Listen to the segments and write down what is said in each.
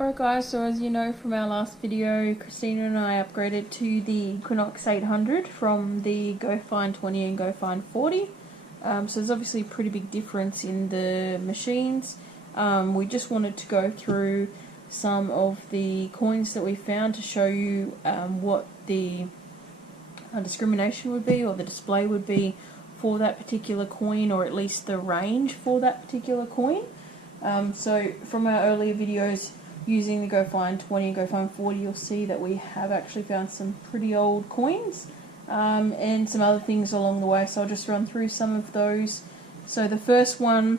Alright guys, so as you know from our last video, Christina and I upgraded to the Equinox 800 from the GoFind 20 and GoFind 40. So there's obviously a pretty big difference in the machines. We just wanted to go through some of the coins that we found to show you what the discrimination would be, or the display would be for that particular coin, or at least the range for that particular coin. So from our earlier videos using the GoFind 20 and GoFind 40, you'll see that we have actually found some pretty old coins and some other things along the way, so I'll just run through some of those. So the first one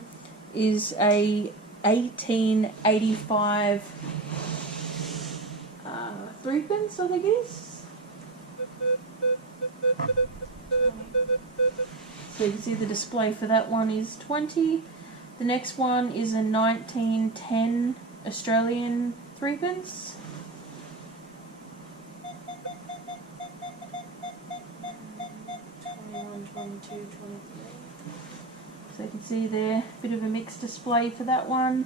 is a 1885 threepence, I think it is. So you can see the display for that one is 20. The next one is a 1910 Australian threepence. So you can see there, a bit of a mixed display for that one.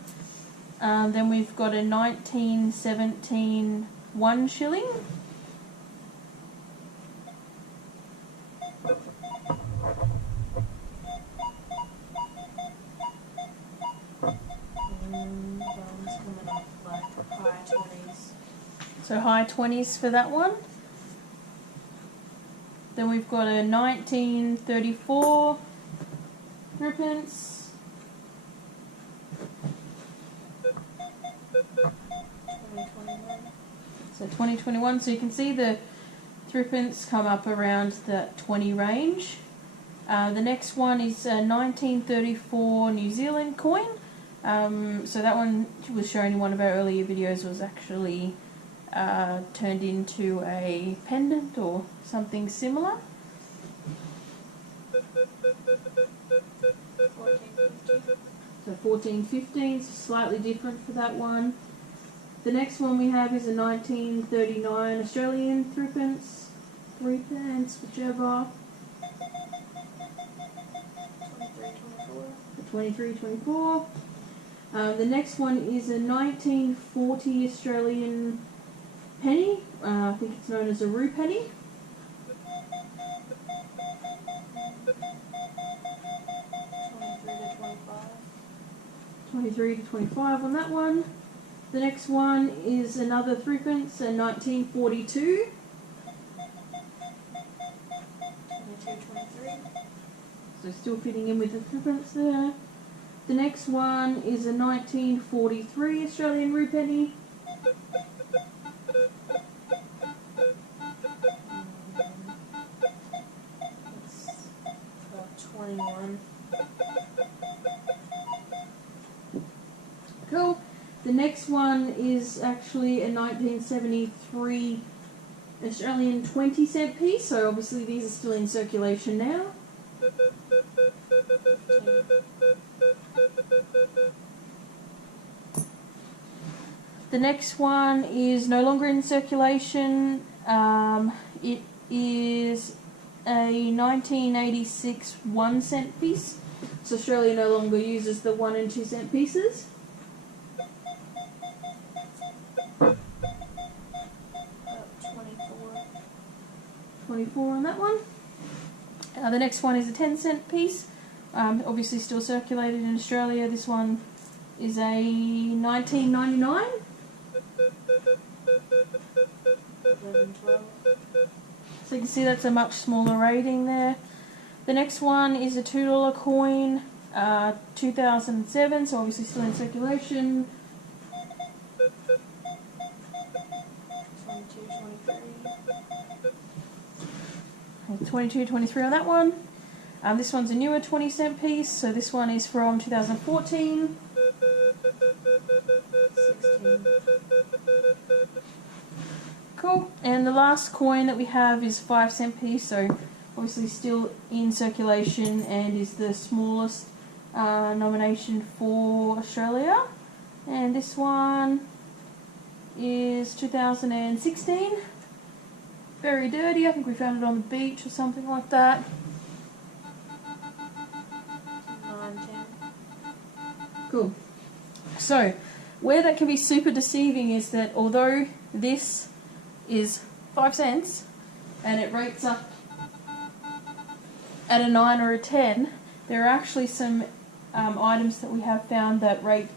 Then we've got a 1917 1 shilling. So high 20s for that one. Then we've got a 1934 threepence. 2021. So 2021. So you can see the threepence come up around that 20 range. The next one is a 1934 New Zealand coin. So that one was shown in one of our earlier videos, was actually turned into a pendant or something similar. 1450. So 1415, so slightly different for that one. The next one we have is a 1939 Australian threepence, whichever. 2324. The next one is a 1940 Australian penny. I think it's known as a rue penny. 23 to 25 on that one. The next one is another threepence, a 1942. 2223. So still fitting in with the threepence there. The next one is a 1943 Australian rue penny. That's about 21. Cool. The next one is actually a 1973 Australian 20-cent piece, so obviously these are still in circulation now. The next one is no longer in circulation. It is a 1986 1-cent piece. So Australia no longer uses the 1 and 2 cent pieces. 24 on that one. The next one is a 10-cent piece. Obviously still circulated in Australia. This one is a 1999. 11, 12. So you can see that's a much smaller rating there. The next one is a $2 coin, 2007, so obviously still in circulation. 22, 23 on that one. This one's a newer 20-cent piece, so this one is from 2014. 16. Cool. And the last coin that we have is a 5-cent piece, so obviously still in circulation and is the smallest nomination for Australia. And this one is 2016. Very dirty. I think we found it on the beach or something like that. 9, 10. Cool. So where that can be super deceiving is that although this is 5 cents and it rates up at a 9 or a 10, there are actually some items that we have found that rate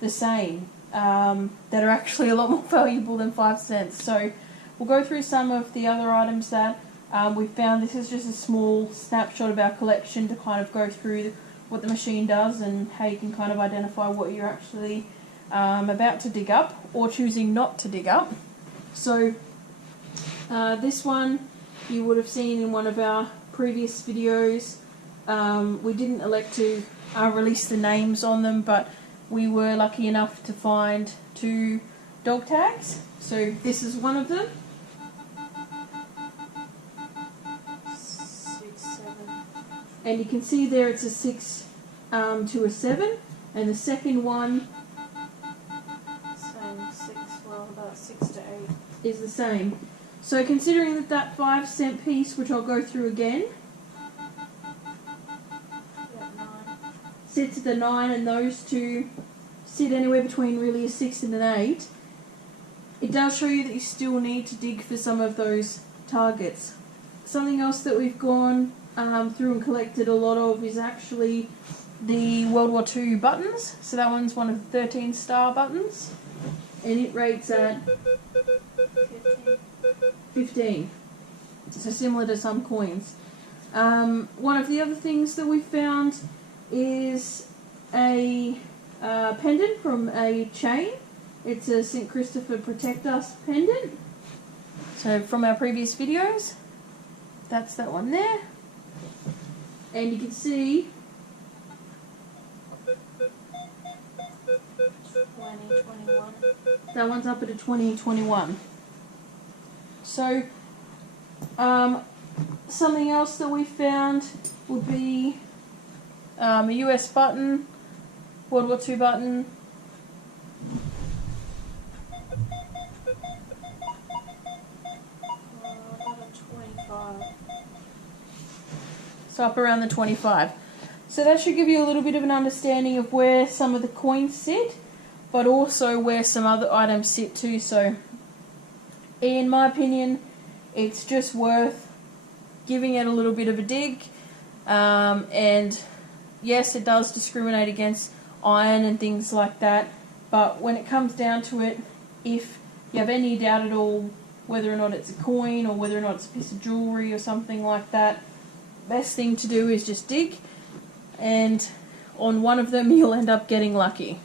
the same, that are actually a lot more valuable than 5 cents. So we'll go through some of the other items that we've found. This is just a small snapshot of our collection to kind of go through what the machine does and how you can kind of identify what you're actually about to dig up or choosing not to dig up. So this one you would have seen in one of our previous videos. We didn't elect to release the names on them, but we were lucky enough to find 2 dog tags. So this is one of them. 6, 7. And you can see there it's a 6 to a 7, and the second one, same 6, well about 6 to 8. Is the same. So considering that that 5 cent piece, which I'll go through again, sits at the 9, and those two sit anywhere between really a 6 and an 8, it does show you that you still need to dig for some of those targets. Something else that we've gone through and collected a lot of is actually the World War II buttons. So that one's one of the 13 star buttons, and it rates at 15. So similar to some coins. One of the other things that we found is a pendant from a chain. It's a St. Christopher Protect Us pendant. So from our previous videos, that's that one there. And you can see 20, 21. that one's up at a 20, 21. So something else that we found would be a US button, World War II button. About a 25. So up around the 25. So that should give you a little bit of an understanding of where some of the coins sit, but also where some other items sit too. So in my opinion, it's just worth giving it a little bit of a dig. And yes, it does discriminate against iron and things like that, but when it comes down to it, if you have any doubt at all whether or not it's a coin or whether or not it's a piece of jewellery or something like that, best thing to do is just dig, and on one of them you'll end up getting lucky.